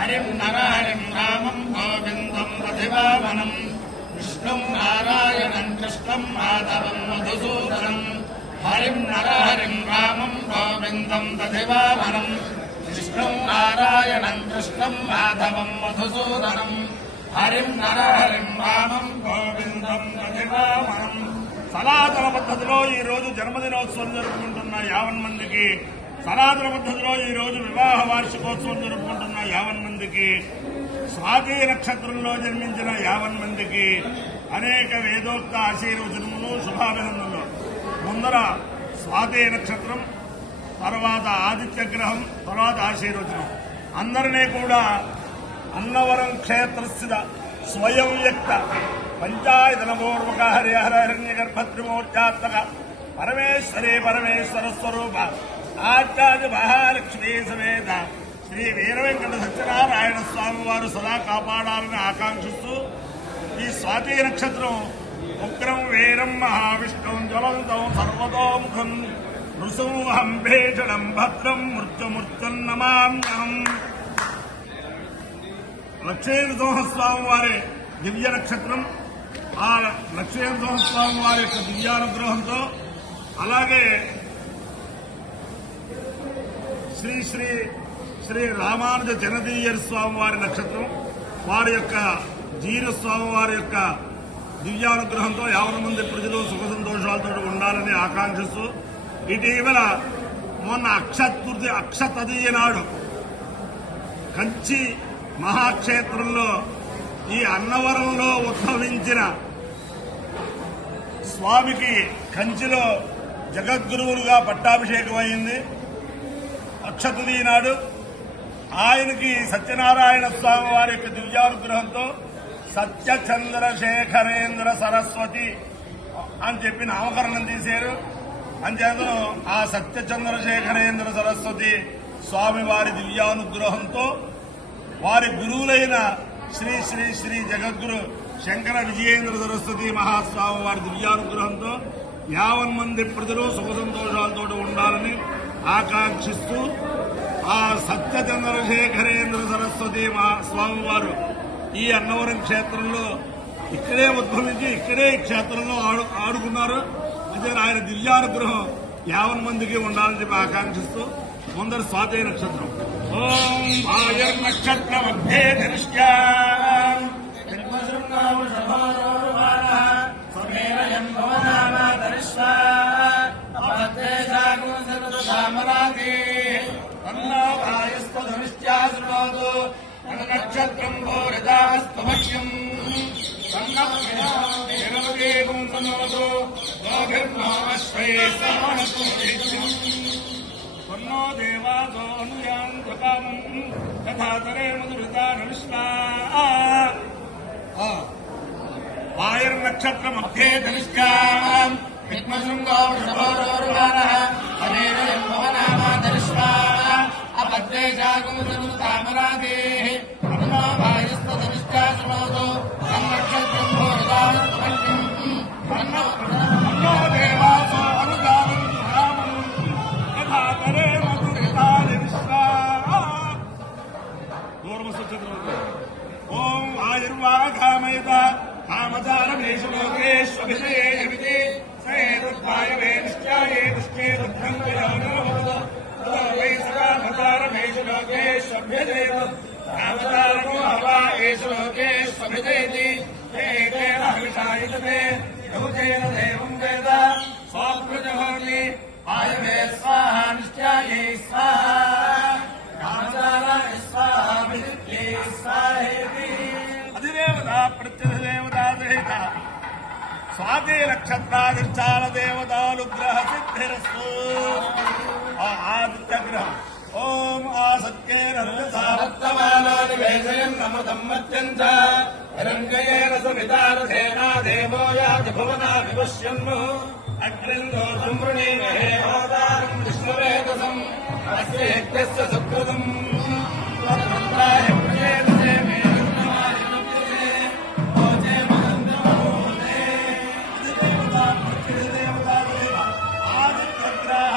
हरिं नरहरिं रामं गोविन्दं प्रतिभावनं विष्णुं नारायणं कृष्णं माधवं मधुसूदनं हरिं नरहरिं रामं गोविन्दं प्रतिभावनं विष्णुं नारायणं कृष्णं माधवं मधुसूदनं हरिं नरहरिं रामं गोविन्दं प्रतिभावनं సనాతన పద్ధతిలో ఈ రోజు జన్మదినోత్సవం జరుపుకుంటున్న 50 మందికి, సనాతన పద్ధతిలో ఈ రోజు వివాహ వార్షికోత్సవం జరుపుకుంటున్న 50 మందికి, స్వాతి నక్షత్రంలో జన్మించిన 50 మందికి అనేక వేదోక్త ఆశీర్వచనములు, శుభాభినందనలు. ముందర స్వాతి నక్షత్రం, తర్వాత ఆదిత్య గ్రహం, తర్వాత ఆశీర్వచనం. అందరినీ కూడా అన్నవరం క్షేత్రస్థిత స్వయం వ్యక్త పంచాయతనపూర్వక హరిహరహిరణ్యగర్భత్రిమూర్త్యాత్మక పరమేశ్వరీ పరమేశ్వర స్వరూప ఆచార్య మహాలక్ష్మీ సమేత శ్రీ వీరవెంకట సత్యనారాయణ స్వామి వారు సదా కాపాడాలని ఆకాంక్షిస్తూ ఈ స్వాతి నక్షత్రం ఉగ్రం వీరం మహావిష్ణుం జ్వలంతం సర్వతోముఖం నృసింహం భీషణం భద్రం మృత్యుమృత్యుం నమామ్యహం. లక్ష్మీనరసింహస్వామి వారి దివ్య నక్షత్రం. ఆ లక్ష్మీనరసింహస్వామి వారి యొక్క దివ్యానుగ్రహంతో, అలాగే శ్రీ శ్రీ శ్రీ రామానుజ జనదీయర్ స్వామి వారి నక్షత్రం, వారి యొక్క జీర స్వామి వారి యొక్క దివ్యానుగ్రహంతో 50 మంది ప్రజలు సుఖ సంతోషాలతో ఉండాలని ఆకాంక్షిస్తూ, ఇటీవల మొన్న అక్షతదీయ నాడు కంచి మహాక్షేత్రంలో ఈ అన్నవరంలో ఉద్భవించిన స్వామికి కంచిలో జగద్గురువులుగా పట్టాభిషేకం అయింది. అక్షతదీయ నాడు ఆయనకి సత్యనారాయణ స్వామి వారి యొక్క దివ్యానుగ్రహంతో సత్యచంద్రశేఖరేంద్ర సరస్వతి అని చెప్పి నామకరణం తీశారు. అంచేతను ఆ సత్యచంద్రశేఖరేంద్ర సరస్వతి స్వామి వారి దివ్యానుగ్రహంతో వారి గురువులైన శ్రీ శ్రీ శ్రీ జగద్గురు శంకర విజయేంద్ర సరస్వతి మహాస్వామి వారి దివ్యానుగ్రహంతో 50 మంది ప్రజలు సుఖ సంతోషాలతో ఉండాలని ఆకాంక్షిస్తూ ఆ సత్యచంద్రశేఖరేంద్ర సరస్వతి స్వామి వారు ఈ అన్నవరం క్షేత్రంలో ఇక్కడే ఉద్భవించి ఇక్కడే ఈ క్షేత్రంలో ఆడుకున్నారు. అదే ఆయన దివ్యానుగ్రహం 50 మందికి ఉండాలని చెప్పి ఆకాంక్షిస్తూ ముందర స్వాతి నక్షత్రం. ఓం ఆయుర్నక్షత్ర మధ్యే ధనుష్యాం నక్షత్రం భోరదాస్తమక్ష్యం న్నో దేవాదో అనుయాంతకామం తథాతరే మధురితానుష్ణా. ఆయుర్నక్షత్ర మధ్యే ధనుష్యాం విద్మశృంగో వృషభోరోర్వాణః హరేరయం భవనామా ధనుష్వా అపద్దే జాగముదనుతామరాదేః అన్నో వాయుస్త ధనుష్యాశ్రమోదో నక్షత్రం భోరదాస్తమక్ష్యం అన్నో దేవాదో అనుగామం రామం తథాతరే మధురితానుష్ణా. ఓం ఆయుర్వాఘామయత కామచారమేషలోకేష్వభిషేయమితి సేదుద్వాయవే నిశ్చాయే దుష్టే దుఃఖం విలోనోదో వై సకామచారమేషలోకేష్వభ్యజేత కామచారమో హవా ఏషలోకేష్వభిజేతి ఏకేన హవిషాయితమే యౌజేన దేవం వేద స్వాప్రజహోమి వాయవే స్వాహా నిశ్చాయే స్వాహా కామచారాయ స్వాహా విదిత్యే స్వాహేతి. అధిదేవత ప్రత్యధిదేవతా సహిత స్వాతి నక్షత్రాధిష్టాన దేవతానుగ్రహ సిద్ధిరస్తు. ఆదిత్య గ్రహం. ఓం ఆసత్యేనమృతం మత్యం చ హిరణ్యయేన సుమితారథేనా దేవో యాతి భువనా విపశ్యన్ము అగ్నిందో సంవృణీమహే హోతారం విష్ణువేదసం అస్య యజ్ఞస్య సుకృతం తద్రుద్రాయ ప్రచేతసే మే ఆదిత్య గ్రహ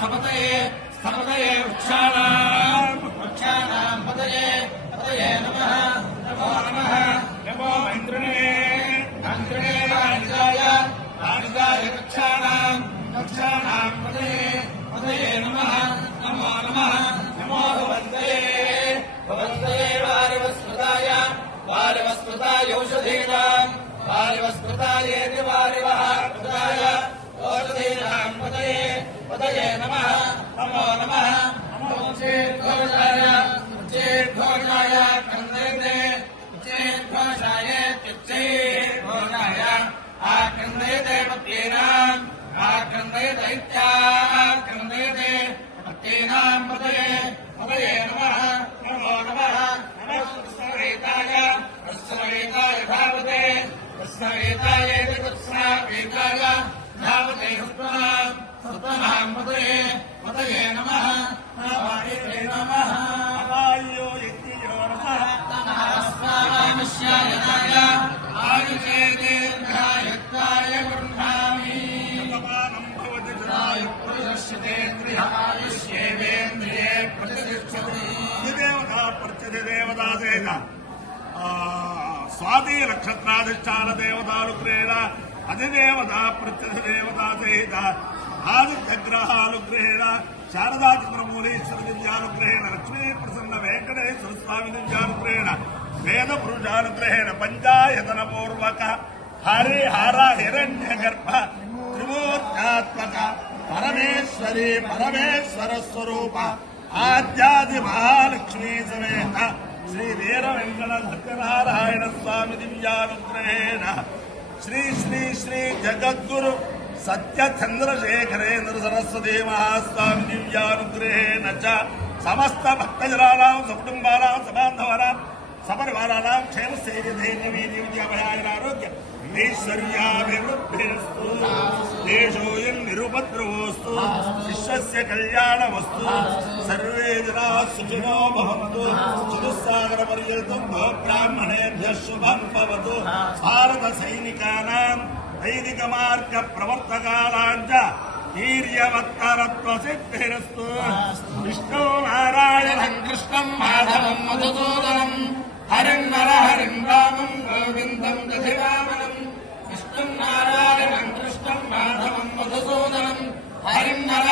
स्थपतये स्थपतये वृक्षाणां पतये पतये नमः नमो नमः नमो इन्द्रणे इन्द्रणे वाणिजाय वृक्षाणां पतये पतये नमः नमो नमः नमो भवन्तये वारिवस्मृताय औषधीनां वारिवस्मृतायेति वारिवः कृताय औषधीनां पतये पतये नमः नमो नमः नमो चेद्घोषाय चेद्घोषाय चेद्घोषाय आक्रन्दयते पत्येनां इत्याक्रन्दयते पत्येनां पतये पतये नमः नमो नमः कृष्णवेताय धावते कृष्णवेतायेति कृष्णवेताय धावते सत्त्वनां पतये पतये नमः वायुवे नमः वायो यज्ञयो नमः स्वामिष्यायनाय आयुषे दीर्घायुक्ताय गृह्णामि समानं भवति जनाय पुरुषस्येन्द्रियायुष्येवेन्द्रिये प्रतिष्ठति देवता प्रत्यधिदेवता देवता स्वाति नक्षत्राधिष्ठान देवतानुग्रहेण अधिदेवता प्रत्यधिदेवता सहित आदित्यग्रहानुग्रहेण शारदा चंद्रमौलीश्वर दिव्यानुग्रहेण लक्ष्मी प्रसन्न वेंकटेश्वर स्वामी दिव्यानुग्रहेण वेद पुरुषानुग्रहेण पंचायतनपूर्वक हरिहर हिरण्यगर्भ त्रिमूर्त्यात्मक परमेश्वरी परमेश्वर स्वरूप आद्यादि महालक्ष्मी समेत श्री वीर वेंकट सत्यनारायण स्वामी दिव्यानुग्रहेण श्री श्री श्री जगद्गुरु सत्य चंद्रशेखरेन्द्र सरस्वती महास्वामी दिव्यानुग्रहेण च समस्त भक्तजनानां सकुटुंबानां सबान्धवानां सपरिवाराणां क्षेमस्थैर्य धैर्य वीर्य विद्याभयारोग्य ऐश्वर्याभिवृद्धिरस्तु देशोऽयं निरुपद्रवोऽस्तु विश्वस्य कल्याणमस्तु सर्वे जनाः सुखिनो भवन्तु चतुस्सागरपर्यन्तं ब्राह्मणेभ्यः शुभं भवतु भारतसैनिकानां वैदिकमार्गप्रवर्तकानां च वीर्यवत्तरत्वसिद्धिरस्तु विष्णु नारायणं कृष्णं माधवं मधुसूदनं हरिं नरहरिं रामं गोविन्दं दधिवामनं विष्णुं नारायणं कृष्णं माधवं मधुसूदनं हरिं नर